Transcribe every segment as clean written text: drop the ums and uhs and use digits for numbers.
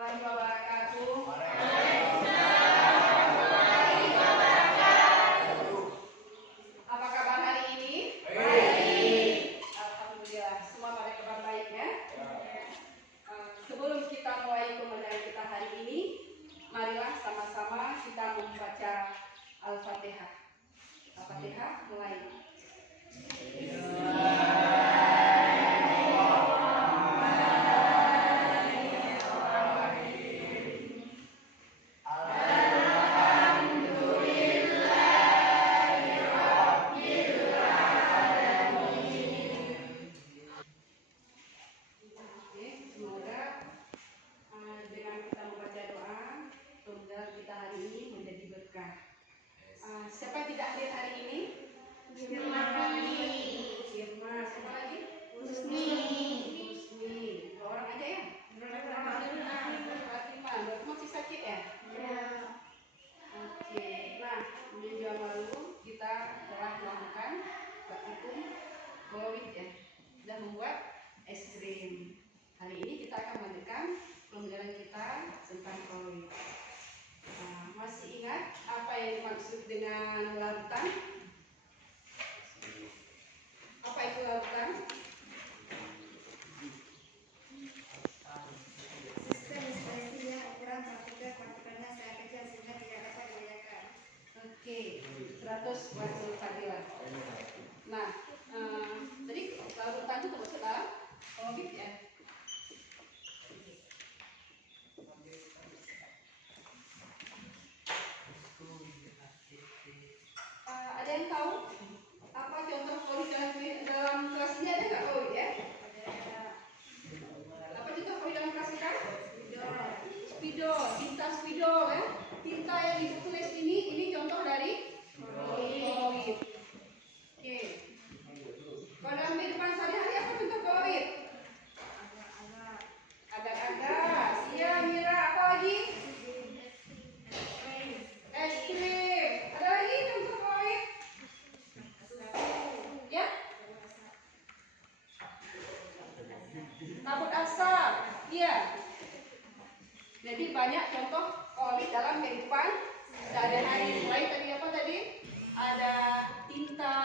warahmatullahi wabarakatuh. Apa kabar hari ini? Baik. Alhamdulillah, semua pada kabar baik ya. Sebelum kita mulai pembelajaran kita hari ini, marilah sama-sama kita membaca Al-Fatihah. Al-Fatihah mulai. Siapa yang tidak hadir hari ini? Firma. Firma. Siapa lagi? Husni. Dua orang aja ya? Fatimah. Berarti masih sakit ya? Ya. Oke. Nah, minggu yang lalu kita telah melakukan praktikum kolowit ya, dan membuat es krim. Hari ini kita akan melanjutkan pembelajaran kita tentang kolowit. Masih ingat apa yang dimaksud dengan larutan? Apa itu larutan? Sistem ekspresi yang ukuran partikelnya sangat kecil sehingga tidak dapat dibedakan. Oke, 100 watt Fadilah. Nah, jadi larutan itu termasuk dalam kolowit ya. Ada yang tahu apa contoh kolowit dalam kelas ini? Ada nggak kolowit ya? Apa contoh kolowit dalam kelas kita? Spidol, tinta spidol ya. Tinta yang ditulis ini contoh dari kolowit. Oke. Kalau dalam kehidupan sehari-hari apa contoh kolowit? Agar-agar. Iya, Mira. Apa lagi? Es krim. Ada lagi contoh kolowit? Ya? Kabut asap. Iya. Jadi banyak contoh kolowit dalam kehidupan sehari-hari. Mulai tadi apa tadi? Ada tinta,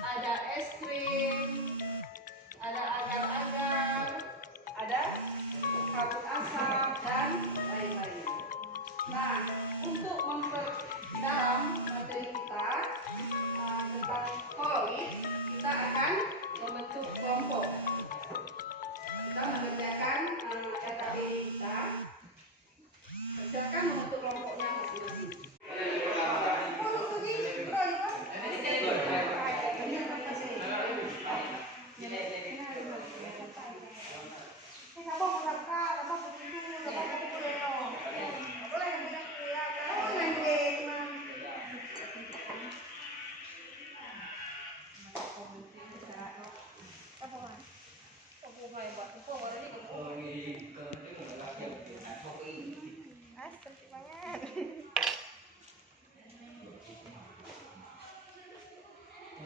ada es krim, ada agar-agar, ada kabut asap dan lain-lain. Nah, untuk memperdalam materi kita tentang kolowit, kita akan membentuk kelompok. Kita mengerjakan RKB kita. Silakan membentuk kelompoknya masing-masing.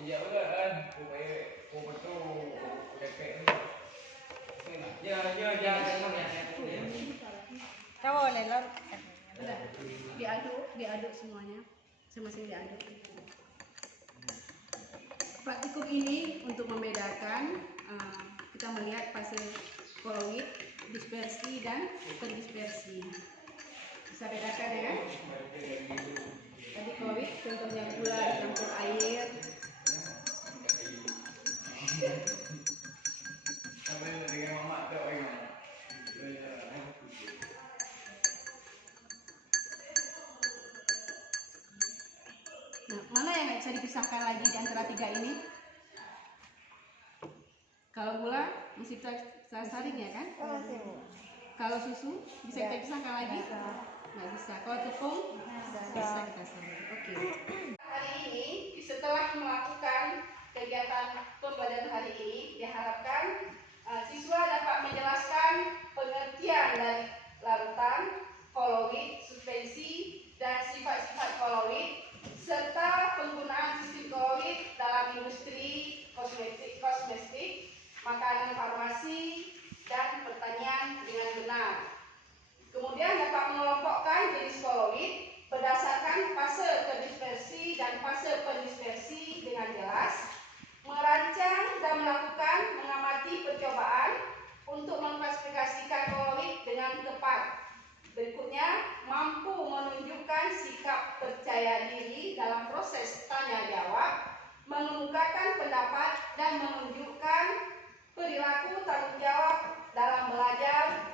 Iya betul kan, kue betul DP ini. Ya, Coba boleh lah. Udah, diaduk semuanya, masing-masing diaduk. Praktikum ini untuk membedakan, kita melihat fase kolowit, dispersi dan terdispersi. Bisa bedakan ya? Tadi kolowit contohnya gula dicampur air. Sampai dengan mama tuh gimana? Nah, mana yang nggak bisa dipisahkan lagi di antara tiga ini? Kalau gula mesti kita saring ya kan? Kalau susu bisa kita pisahkan lagi? Nggak bisa. Kalau tepung bisa kita saring. Oke. Hari ini setelah melakukan kegiatan pembelajaran hari ini, diharapkan siswa dapat menjelaskan pengertian dari larutan, kolowit, suspensi, dan sifat-sifat kolowit, serta penggunaan sistem kolowit dalam industri kosmetik, makanan farmasi, dan pertanian dengan benar.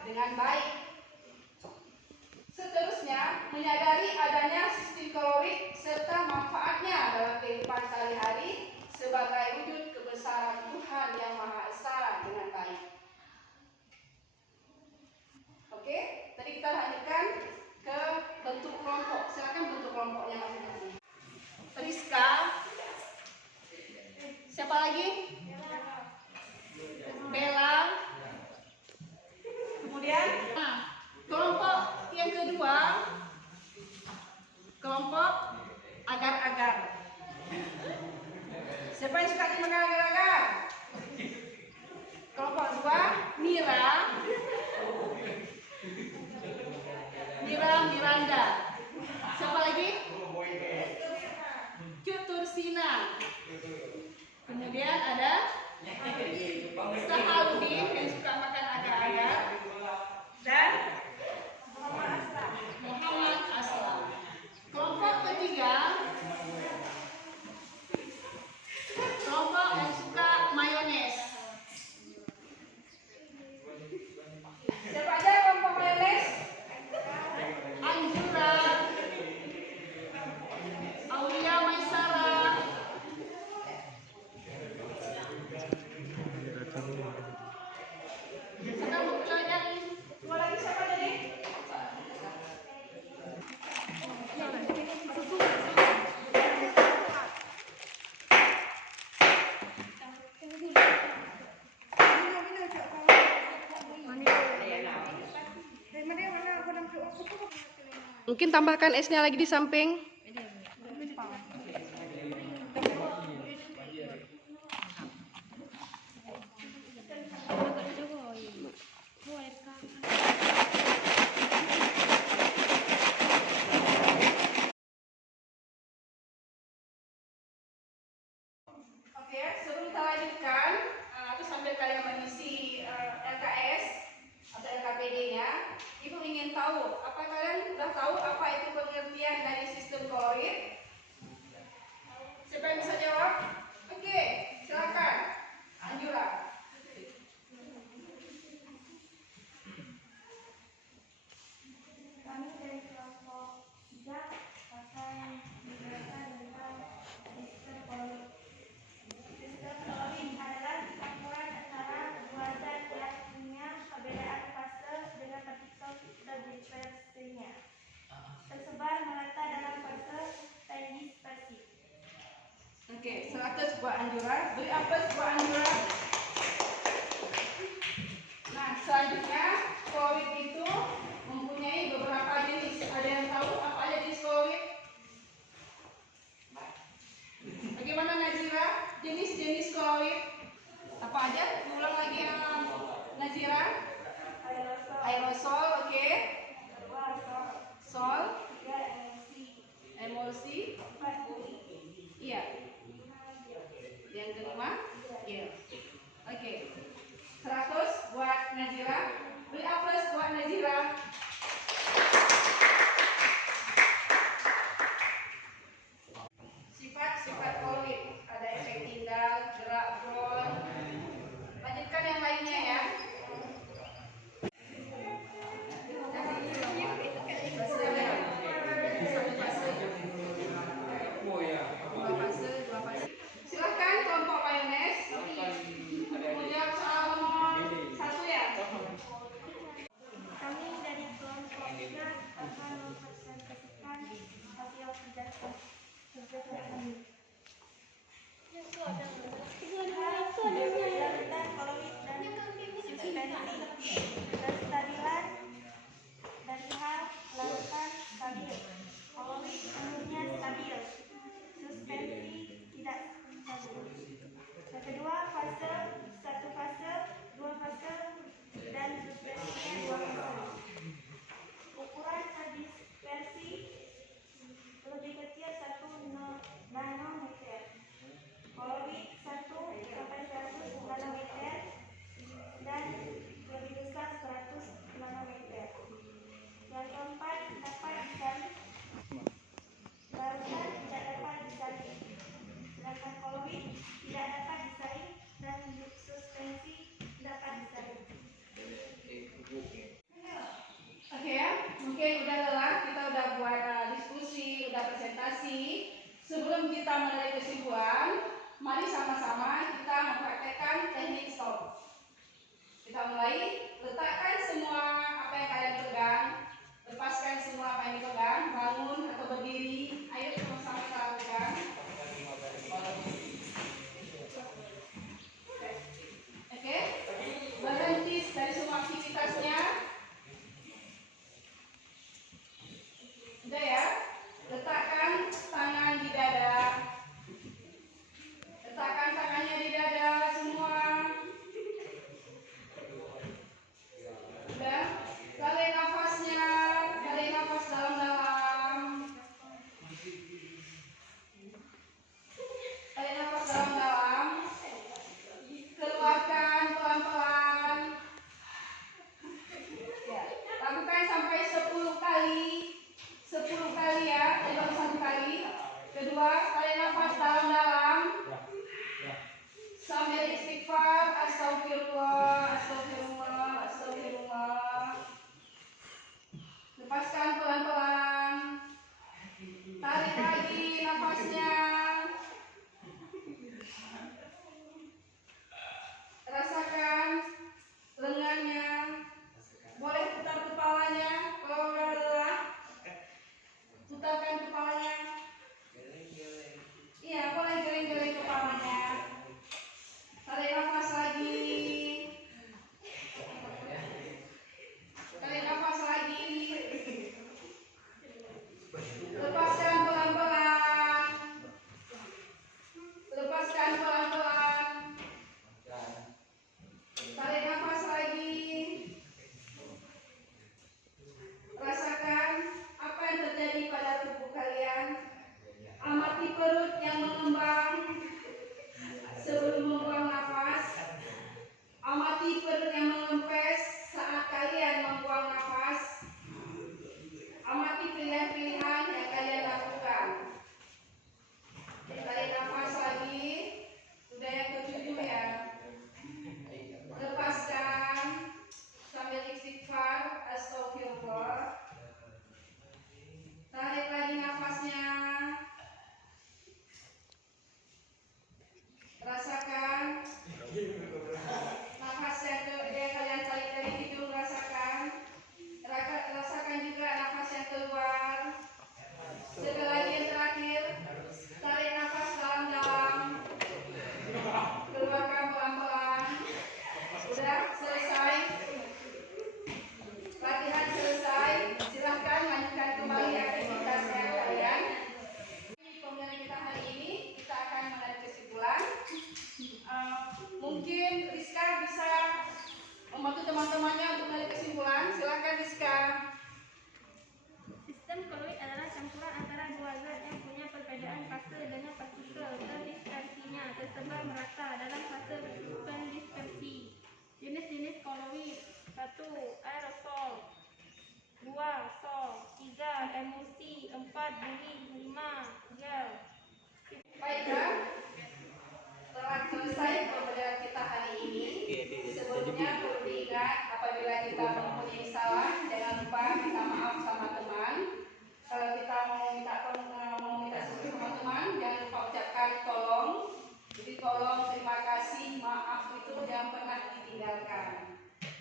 dengan baik. Seterusnya, menyadari adanya sistem kolorit serta manfaatnya dalam kehidupan sehari-hari sebagai wujud kebesaran Tuhan Yang Maha Esa dengan baik. Oke, tadi kita lanjutkan ke bentuk kelompok. Silakan bentuk kelompoknya masing-masing. Rizka. Siapa lagi? Bella. Kemudian, kelompok yang kedua, kelompok agar-agar. Siapa yang suka dimakan agar-agar? Kelompok dua, Mira. Miranda. Siapa lagi? Cutursina. Kemudian ada Sahaludin yang suka makan agar-agar dan Muhammad Aslam. Kelompok ketiga, kelompok yang suka mayones. Siapa aja kelompok mayones? Anjura, Aulia Maisara. Sekarang mau belajar dua lagi siapa tadi? Mungkin tambahkan esnya lagi di samping. Oke, sebelum kita lanjutkan, itu sambil kalian mengisi LKS atau LKPD-nya, Ibu ingin tahu, apa kalian sudah tahu apa itu pengertian dari sistem kolorit? Siapa yang bisa jawab? Oke, silakan. Anjura. Kami dari kelompok 3 akan menjelaskan tentang sistem kolorit. Sistem kolorit adalah campuran antara dua zat yang punya perbedaan fase dengan partikel berdispersinya, tersebar merata dalam fase dispersi. Oke, 100 buat Anjura. Beri apel buat Anjura. Nah, selanjutnya kolorit itu mempunyai beberapa jenis. Ada yang tahu apa aja jenis kolorit? Bagaimana Nazira? Jenis-jenis kolorit apa aja? Ulang lagi Nazira. Aerosol, oke. Sol, emulsi. Iya. Yang kelima, gel. Oke. 100 buat Nazira. Beri aplaus buat Nazira. Sifat-sifat kolorit. Ada efek tinggal, gerak front. Lanjutkan yang lainnya ya. Mulai, letakkan semua apa yang kalian pegang, lepaskan semua apa yang dipegang, bangun atau berdiri. Ayo sama-sama kita lakukan. Oke, berhenti dari semua aktivitasnya. Udah ya, letakkan tangan di dada. Letakkan tangannya di dada semua. Udah, tarik nafasnya, tarik nafas dalam-dalam. Tarik nafas dalam-dalam. Keluarkan pelan-pelan. Ya, lakukan sampai 10 kali. 10 kali ya, baru 1 kali. Kedua, tarik nafas dalam-dalam. Sambil istighfar, astagfirullah, astagfirullah, astagfirullah. Lepaskan pelan-pelan. Tarik lagi nafasnya. Rasakan lengannya. Boleh putar kepalanya kalau lelah. Putarkan kepalanya. Iya, boleh geleng-geleng kepalanya. Tarik nafas lagi. Tarik nafas lagi. Lepaskan pelan-pelan. Lepaskan pelan-pelan. Tarik nafas lagi. Rasakan apa yang terjadi pada tubuh kalian. Amati perut yang mengembang sebelum membuang nafas. Amati perut yang mengempes saat kalian membuang nafas. Amati pilihan-pilihan yang kalian lakukan. Tarik nafas lagi. Sudah yang ke-7 ya. Lepaskan sambil istighfar, astagfirullah. Tarik lagi nafasnya. Rasakan nafas yang kalian tarik dari hidung, rasakan. Rasakan juga nafas yang keluar. Sekali lagi yang terakhir, tarik nafas dalam-dalam. Keluarkan pelan-pelan. Sudah selesai. Latihan selesai. Silahkan lanjutkan kembali aktivitasnya kalian. Pembelajaran kita hari ini, kita akan menarik kesimpulan. Mungkin Rizka bisa membantu teman-temannya untuk menarik kesimpulan. Silakan Rizka. Sistem koloid adalah campuran antara dua zat yang punya perbedaan fase dengan partikel terdispersinya tersebar merata dalam fase pendispersi. Jenis-jenis koloid: 1. Aerosol, 2. Sol, 3. Emulsi, 4. Buli, 5. Gel. Baiklah, telah selesai pembelajaran kita hari ini. Sebelumnya perlu diingat, apabila kita mempunyai salah, jangan lupa minta maaf sama teman. Kalau kita mau minta sesuatu sama teman, jangan lupa ucapkan tolong. Jadi tolong, terima kasih, maaf itu jangan pernah ditinggalkan.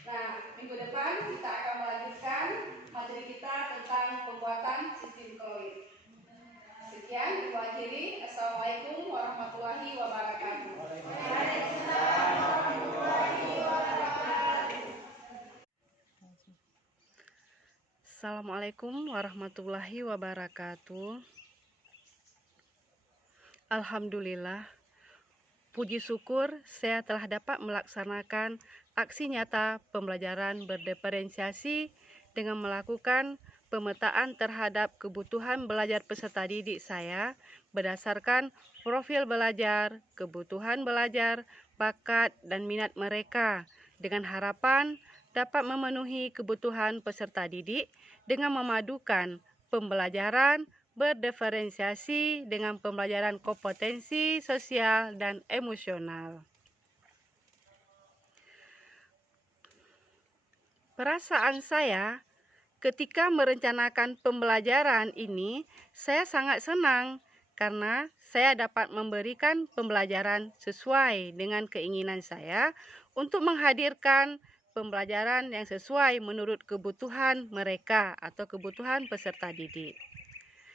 Nah, minggu depan kita akan melanjutkan materi kita tentang pembuatan sistem koloid. Sekian, ibu akhiri. Assalamualaikum warahmatullahi wabarakatuh. Waalaikumsalam warahmatullahi wabarakatuh. Assalamualaikum warahmatullahi wabarakatuh. Alhamdulillah, puji syukur saya telah dapat melaksanakan aksi nyata pembelajaran berdiferensiasi dengan melakukan pemetaan terhadap kebutuhan belajar peserta didik saya berdasarkan profil belajar, kebutuhan belajar, bakat, dan minat mereka dengan harapan dapat memenuhi kebutuhan peserta didik dengan memadukan pembelajaran berdiferensiasi dengan pembelajaran kompetensi sosial dan emosional. Perasaan saya ketika merencanakan pembelajaran ini, saya sangat senang karena saya dapat memberikan pembelajaran sesuai dengan keinginan saya untuk menghadirkan pembelajaran yang sesuai menurut kebutuhan mereka atau kebutuhan peserta didik.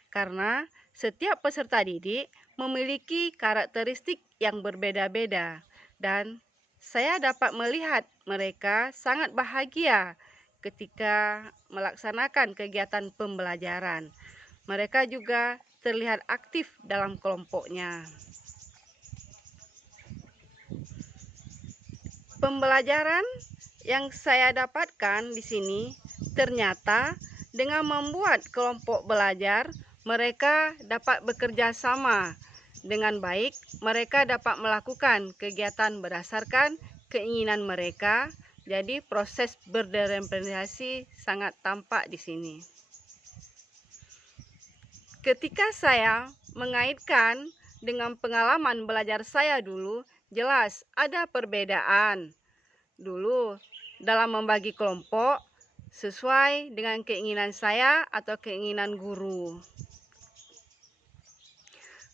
Karena setiap peserta didik memiliki karakteristik yang berbeda-beda dan saya dapat melihat mereka sangat bahagia ketika melaksanakan kegiatan pembelajaran. Mereka juga terlihat aktif dalam kelompoknya. Pembelajaran yang saya dapatkan di sini ternyata dengan membuat kelompok belajar, mereka dapat bekerja sama dengan baik. Mereka dapat melakukan kegiatan berdasarkan keinginan mereka. Jadi proses berdiferensiasi sangat tampak di sini. Ketika saya mengaitkan dengan pengalaman belajar saya dulu, jelas ada perbedaan. Dulu dalam membagi kelompok sesuai dengan keinginan saya atau keinginan guru.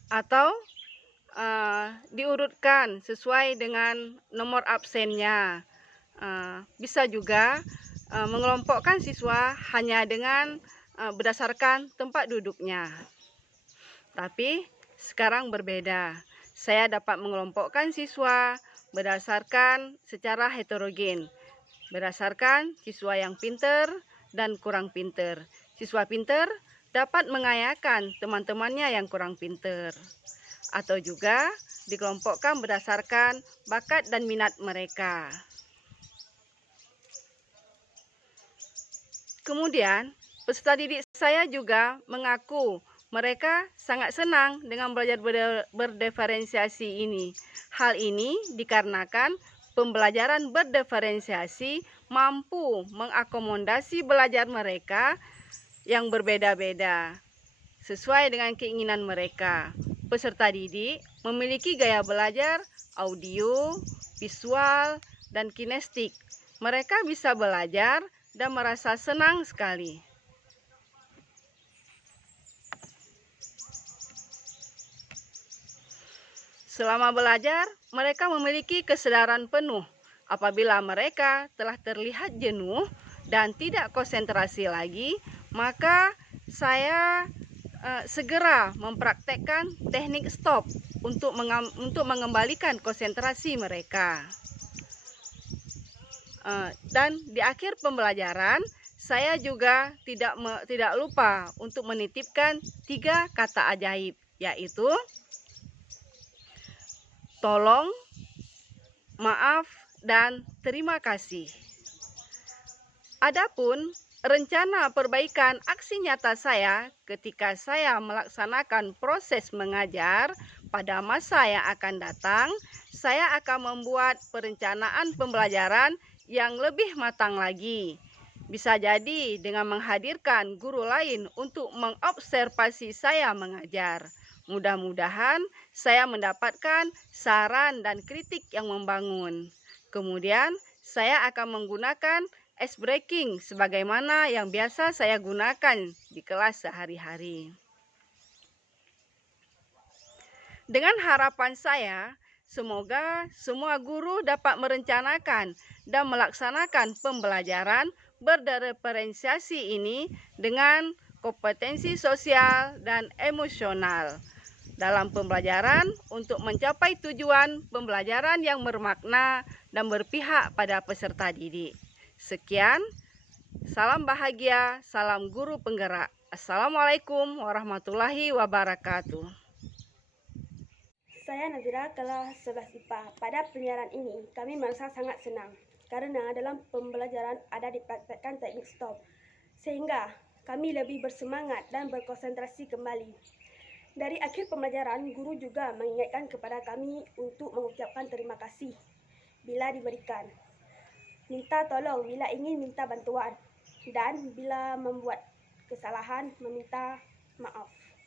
Atau diurutkan sesuai dengan nomor absennya. Bisa juga mengelompokkan siswa hanya dengan berdasarkan tempat duduknya. Tapi sekarang berbeda. Saya dapat mengelompokkan siswa berdasarkan secara heterogen. Berdasarkan siswa yang pintar dan kurang pintar. Siswa pintar dapat mengayakan teman-temannya yang kurang pintar. Atau juga dikelompokkan berdasarkan bakat dan minat mereka. Kemudian, peserta didik saya juga mengaku mereka sangat senang dengan belajar berdiferensiasi ini. Hal ini dikarenakan pembelajaran berdiferensiasi mampu mengakomodasi belajar mereka yang berbeda-beda sesuai dengan keinginan mereka. Peserta didik memiliki gaya belajar audio, visual, dan kinestik. Mereka bisa belajar dan merasa senang sekali. Selama belajar, mereka memiliki kesadaran penuh. Apabila mereka telah terlihat jenuh dan tidak konsentrasi lagi, maka saya segera mempraktekkan teknik stop untuk mengembalikan konsentrasi mereka. Dan di akhir pembelajaran, saya juga tidak lupa untuk menitipkan 3 kata ajaib, yaitu tolong, maaf, dan terima kasih. Adapun rencana perbaikan aksi nyata saya ketika saya melaksanakan proses mengajar pada masa yang akan datang, saya akan membuat perencanaan pembelajaran yang lebih matang lagi. Bisa jadi dengan menghadirkan guru lain untuk mengobservasi saya mengajar. Mudah-mudahan saya mendapatkan saran dan kritik yang membangun. Kemudian saya akan menggunakan ice breaking sebagaimana yang biasa saya gunakan di kelas sehari-hari. Dengan harapan saya, semoga semua guru dapat merencanakan dan melaksanakan pembelajaran berdiferensiasi ini dengan kompetensi sosial dan emosional dalam pembelajaran untuk mencapai tujuan pembelajaran yang bermakna dan berpihak pada peserta didik. Sekian, salam bahagia, salam guru penggerak. Assalamualaikum warahmatullahi wabarakatuh. Saya Nazira, kelas 11 IPA. Pada pelajaran ini, kami merasa sangat senang karena dalam pembelajaran ada dipraktekkan teknik stop, sehingga kami lebih bersemangat dan berkonsentrasi kembali. Dari akhir pembelajaran, guru juga mengingatkan kepada kami untuk mengucapkan terima kasih bila diberikan, minta tolong bila ingin minta bantuan, dan bila membuat kesalahan meminta maaf.